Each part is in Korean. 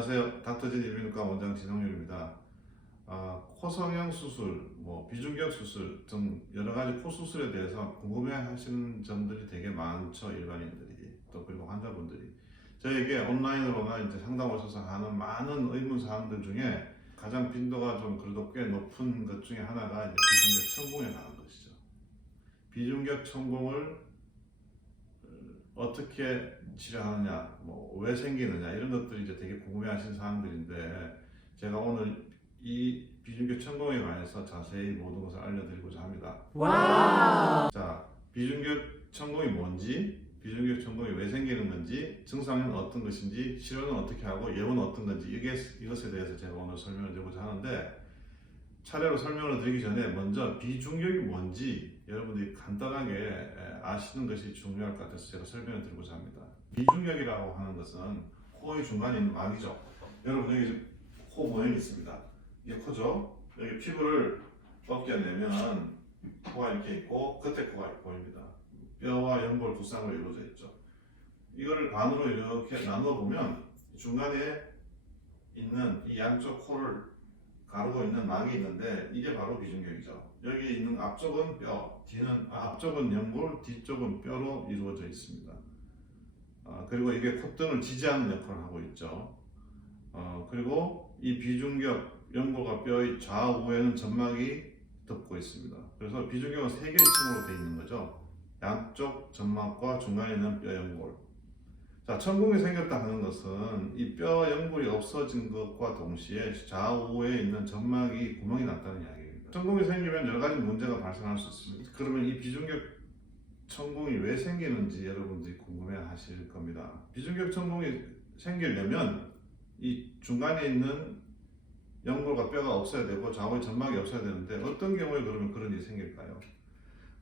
안녕하세요. 닥터진 일비인후과 원장 진홍률입니다. 코 성형 수술, 비중격 수술 등 여러 가지 코 수술에 대해서 궁금해하시는 점들이 되게 많죠. 일반인들이 또 그리고 환자분들이 저에게 온라인으로나 이제 상담 오셔서 하는 많은 의문 사항들 중에 가장 빈도가 좀 그래도 꽤 높은 것 중에 하나가 이제 비중격 천공에 관한 것이죠. 비중격 천공을 어떻게 치료하느냐, 왜 생기느냐 이런 것들이 이제 되게 궁금해하시는 사항들인데 제가 오늘 이 비중격 천공에 관해서 자세히 모든 것을 알려드리고자 합니다. 와우. 자, 비중격 천공이 뭔지, 비중격 천공이 왜 생기는 건지, 증상은 어떤 것인지, 치료는 어떻게 하고 예후는 어떤 건지 이것에 대해서 제가 오늘 설명을 드리고자 하는데 차례로 설명을 드리기 전에 먼저 비중격이 뭔지 여러분들이 간단하게 아시는 것이 중요할 것 같아서 제가 설명을 드리고자 합니다. 비중격이라고 하는 것은 코의 중간에 있는 막이죠. 여러분 여기 코 모양이 있습니다. 이게 코죠. 여기 피부를 벗겨내면 코가 이렇게 있고 끝에 코가 보입니다. 뼈와 연골 두 쌍으로 이루어져 있죠. 이거를 반으로 이렇게 나누어 보면 중간에 있는 이 양쪽 코를 가르고 있는 막이 있는데 이게 바로 비중격이죠. 여기 있는 앞쪽은 뼈, 앞쪽은 연골, 뒤쪽은 뼈로 이루어져 있습니다. 그리고 이게 콧등을 지지하는 역할을 하고 있죠. 그리고 이 비중격, 연골과 뼈의 좌우에는 점막이 덮고 있습니다. 그래서 비중격은 세 개의 층으로 되어 있는 거죠. 양쪽 점막과 중간에 있는 뼈, 연골. 자, 천공이 생겼다 하는 것은 이 뼈 연골이 없어진 것과 동시에 좌우에 있는 점막이 구멍이 났다는 이야기입니다. 천공이 생기면 여러 가지 문제가 발생할 수 있습니다. 그러면 이 비중격 천공이 왜 생기는지 여러분들이 궁금해 하실 겁니다. 비중격 천공이 생기려면 이 중간에 있는 연골과 뼈가 없어야 되고 좌우에 점막이 없어야 되는데 어떤 경우에 그러면 그런 일이 생길까요?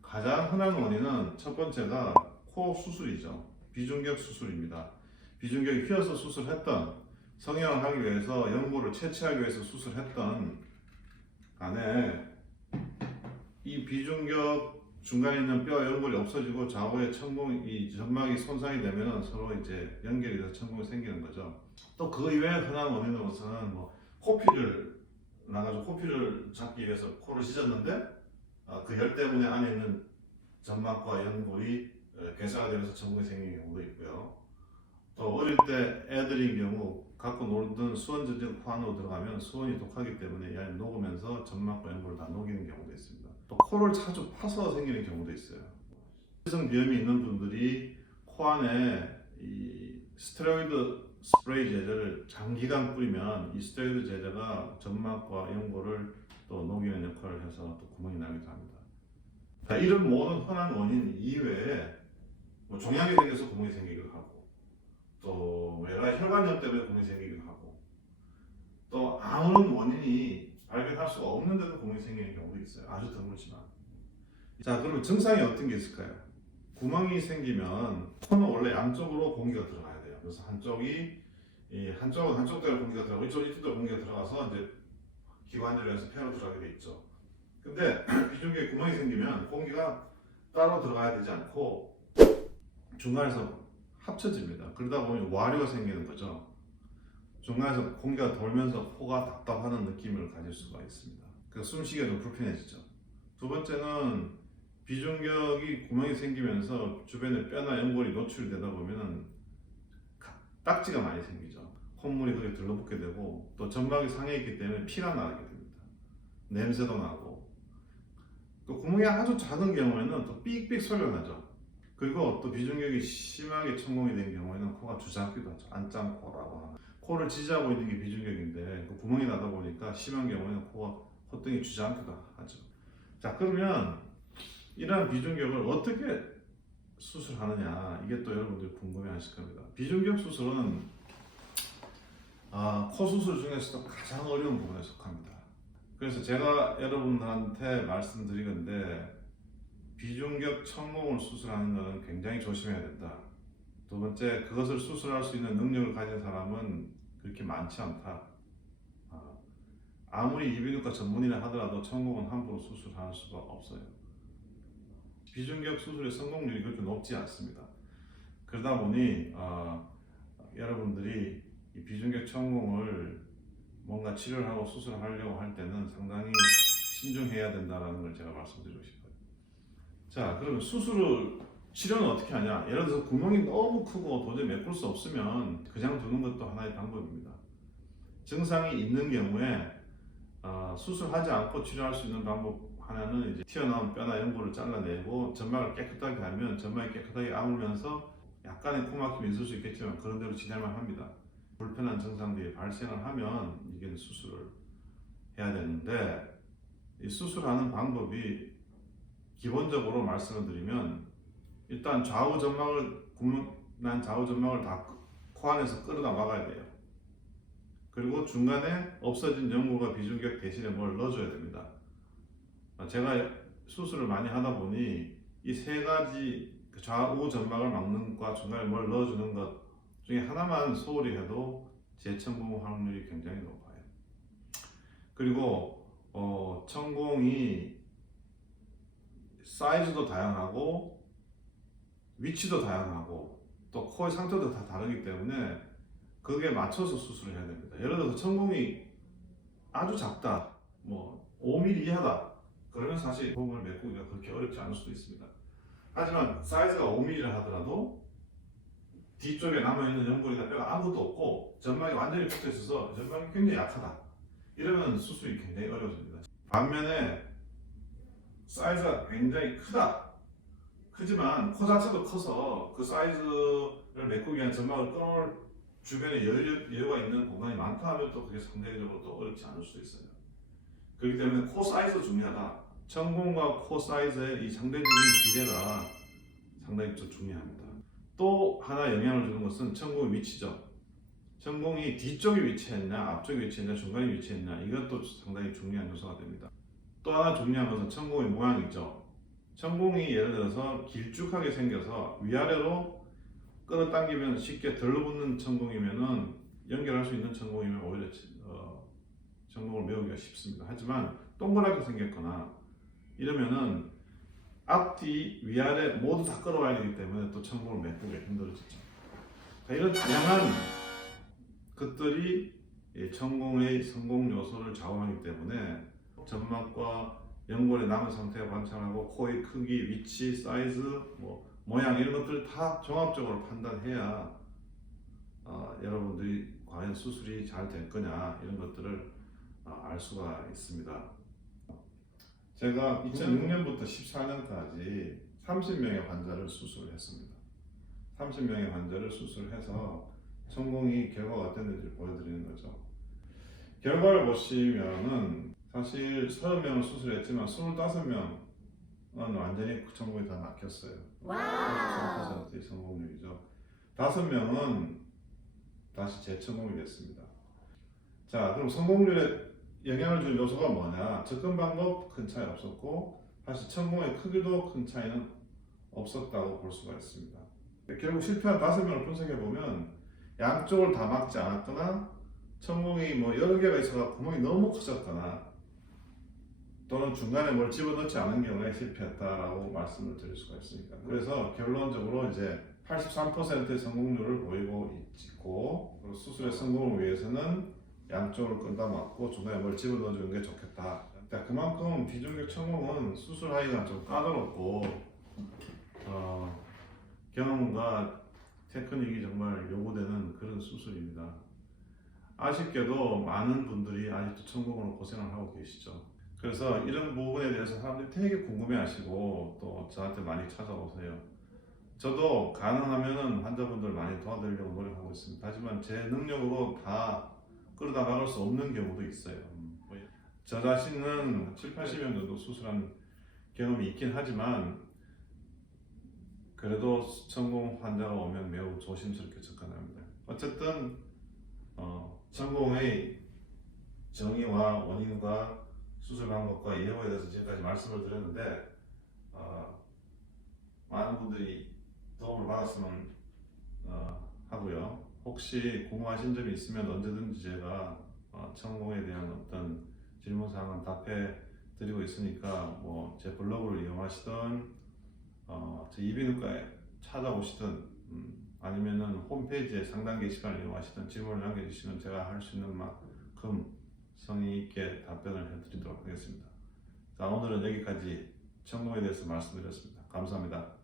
가장 흔한 원인은 첫 번째가 코 수술이죠. 비중격 수술입니다. 비중격이 휘어서 수술했던, 성형을 하기 위해서 연골을 채취하기 위해서 수술했던 간에 이 비중격 중간에 있는 뼈 연골이 없어지고 좌우에 이 점막이 손상이 되면 서로 이제 연결이 돼서 천공이 생기는 거죠. 또 그 이외에 흔한 원인으로서는 코피를 나가지고 코피를 잡기 위해서 코를 찢었는데 그 열 때문에 안에 있는 점막과 연골이 괴사가 되면서 천공이 생기는 경우도 있고요. 또 어릴 때 애들인 경우 갖고 놀던 수원전증 코 안으로 들어가면 수원이 독하기 때문에 이 안에 녹으면서 점막과 연골을 다 녹이는 경우도 있습니다. 또 코를 자주 파서 생기는 경우도 있어요. 성 비염이 있는 분들이 코 안에 이 스테로이드 스프레이 제제를 장기간 뿌리면 이 스테로이드 제제가 점막과 연골을 또 녹이는 역할을 해서 또 구멍이 나기도 합니다. 자, 이런 모든 흔한 원인 이외에 종양이 생겨서 구멍이 생기기도 하고 또 여러 가지 혈관염 때문에 구멍이 생기기도 하고 또 아무런 원인이 발견할 수가 없는데도 구멍이 생기는 경우도 있어요. 아주 드물지만. 자, 그럼 증상이 어떤 게 있을까요? 구멍이 생기면 코는 원래 양쪽으로 공기가 들어가야 돼요. 그래서 한쪽은 한쪽대로 공기가 들어가고 이쪽도 공기가 들어가서 이제 기관지를 해서 폐로 들어가게 돼 있죠. 근데 비중격에 구멍이 생기면 공기가 따로 들어가야 되지 않고 중간에서 합쳐집니다. 그러다 보면 와류가 생기는 거죠. 중간에서 공기가 돌면서 코가 답답하는 느낌을 가질 수가 있습니다. 그래서 숨쉬기가 좀 불편해지죠. 두 번째는 비중격이 구멍이 생기면서 주변에 뼈나 연골이 노출이 되다 보면 딱지가 많이 생기죠. 콧물이 거기에 들러붙게 되고 또 점막이 상해 있기 때문에 피가 나게 됩니다. 냄새도 나고 또 구멍이 아주 작은 경우에는 또 삑삑 소리가 나죠. 그리고 또 비중격이 심하게 천공이 된 경우에는 코가 주저앉기도 하죠. 안짱코라고 하는. 코를 지지하고 있는 게 비중격인데 그 구멍이 나다 보니까 심한 경우에는 콧등이 주저앉기도 하죠. 자, 그러면 이러한 비중격을 어떻게 수술하느냐, 이게 또 여러분들이 궁금해 하실 겁니다. 비중격 수술은 코 수술 중에서도 가장 어려운 부분에 속합니다. 그래서 제가 여러분들한테 말씀드리건데 비중격 천공을 수술하는 것은 굉장히 조심해야 된다. 두 번째, 그것을 수술할 수 있는 능력을 가진 사람은 그렇게 많지 않다. 아무리 이비인후과 전문의라 하더라도 천공은 함부로 수술할 수가 없어요. 비중격 수술의 성공률이 그렇게 높지 않습니다. 그러다 보니 여러분들이 이 비중격 천공을 뭔가 치료를 하고 수술을 하려고 할 때는 상당히 신중해야 된다는 걸 제가 말씀드리고 싶어요. 자, 그러면 치료는 어떻게 하냐? 예를 들어서 구멍이 너무 크고 도저히 메꿀 수 없으면 그냥 두는 것도 하나의 방법입니다. 증상이 있는 경우에 수술하지 않고 치료할 수 있는 방법 하나는 이제 튀어나온 뼈나 연골을 잘라내고 점막을 깨끗하게 하면 점막이 깨끗하게 아물면서 약간의 코막힘이 있을 수 있겠지만 그런 대로 지낼만 합니다. 불편한 증상들이 발생을 하면 이게 수술을 해야 되는데 이 수술하는 방법이 기본적으로 말씀을 드리면 일단 구멍난 좌우 점막을 다 코 안에서 끌어다 막아야 돼요. 그리고 중간에 없어진 연골과 비중격 대신에 뭘 넣어줘야 됩니다. 제가 수술을 많이 하다 보니 이 세 가지 좌우 점막을 막는 것과 중간에 뭘 넣어주는 것 중에 하나만 소홀히 해도 재천공 확률이 굉장히 높아요. 그리고 천공이 사이즈도 다양하고 위치도 다양하고 또 코의 상태도 다 다르기 때문에 거기에 맞춰서 수술을 해야 됩니다. 예를 들어서 천공이 아주 작다, 뭐 5mm 이하다, 그러면 사실 공을 메꾸기가 그렇게 어렵지 않을 수도 있습니다. 하지만 사이즈가 5mm라 하더라도 뒤쪽에 남아있는 연골이나 뼈가 아무것도 없고 점막이 완전히 붙어 있어서 점막이 굉장히 약하다, 이러면 수술이 굉장히 어려워집니다. 반면에 사이즈가 굉장히 크지만 코 자체도 커서 그 사이즈를 메꾸기 위한 점막을 끊을 주변에 여유가 있는 공간이 많다 하면 또 그게 상대적으로 또 어렵지 않을 수도 있어요. 그렇기 때문에 코 사이즈가 중요하다. 천공과 코 사이즈의 이 상대적인 비례가 상당히 좀 중요합니다. 또 하나 영향을 주는 것은 천공의 위치죠. 천공이 뒤쪽에 위치했냐, 앞쪽에 위치했냐, 중간에 위치했냐, 이것도 상당히 중요한 요소가 됩니다. 또 하나 중요한 것은 천공의 모양이죠. 천공이 예를 들어서 길쭉하게 생겨서 위아래로 끌어당기면 쉽게 들러붙는 천공이면은 연결할 수 있는 천공이면 오히려 천공을 메우기가 쉽습니다. 하지만 동그랗게 생겼거나 이러면은 앞뒤 위아래 모두 다 끌어와야 되기 때문에 또 천공을 메꾸기가 힘들어지죠. 이런 다양한 것들이 천공의 성공 요소를 좌우하기 때문에 점막과 연골의 남은 상태를 관찰하고 코의 크기, 위치, 사이즈, 모양 이런 것들을 다 종합적으로 판단해야 여러분들이 과연 수술이 잘 될 거냐 이런 것들을 알 수가 있습니다. 제가 2006년부터 14년까지 30명의 환자를 수술을 했습니다. 30명의 환자를 수술해서 천공이 결과가 어땠는지 보여드리는 거죠. 결과를 보시면은 사실 30명을 수술했지만 25명은 완전히 천공이 다 막혔어요. 100%의 성공률이죠. 5명은 다시 재천공이 됐습니다. 자, 그럼 성공률에 영향을 준 요소가 뭐냐? 접근 방법 큰 차이 없었고 사실 천공의 크기도 큰 차이는 없었다고 볼 수가 있습니다. 결국 실패한 5명을 분석해 보면 양쪽을 다 막지 않았거나 천공이 여러 개가 있어서 구멍이 너무 커졌거나 또는 중간에 뭘 집어넣지 않은 경우에 실패했다라고 말씀을 드릴 수가 있으니까. 그래서 결론적으로 이제 83%의 성공률을 보이고 있고, 수술의 성공을 위해서는 양쪽을 끈다 맞고 중간에 뭘 집어넣어주는 게 좋겠다. 그만큼 비중격 천공은 수술하기가 좀 까다롭고 경험과 테크닉이 정말 요구되는 그런 수술입니다. 아쉽게도 많은 분들이 아직도 천공으로 고생을 하고 계시죠. 그래서 이런 부분에 대해서 사람들이 되게 궁금해하시고 또 저한테 많이 찾아오세요. 저도 가능하면은 환자분들 많이 도와드리려고 노력하고 있습니다. 하지만 제 능력으로 다 끌어다 막을 수 없는 경우도 있어요. 저 자신은 7, 80년 정도 수술한 경험이 있긴 하지만 그래도 천공 환자가 오면 매우 조심스럽게 접근합니다. 어쨌든 천공의 정의와 원인과 수술 방법과 예후에 대해서 지금까지 말씀을 드렸는데 많은 분들이 도움을 받았으면 하고요. 혹시 궁금하신 점이 있으면 언제든지 제가 천공에 대한 어떤 질문사항은 답해 드리고 있으니까 제 블로그를 이용하시든 제 이비인후과에 찾아오시든 아니면은 홈페이지에 상담 게시판을 이용하시든 질문을 남겨주시면 제가 할 수 있는 만큼 성의 있게 답변을 해드리도록 하겠습니다. 자, 오늘은 여기까지 천공에 대해서 말씀드렸습니다. 감사합니다.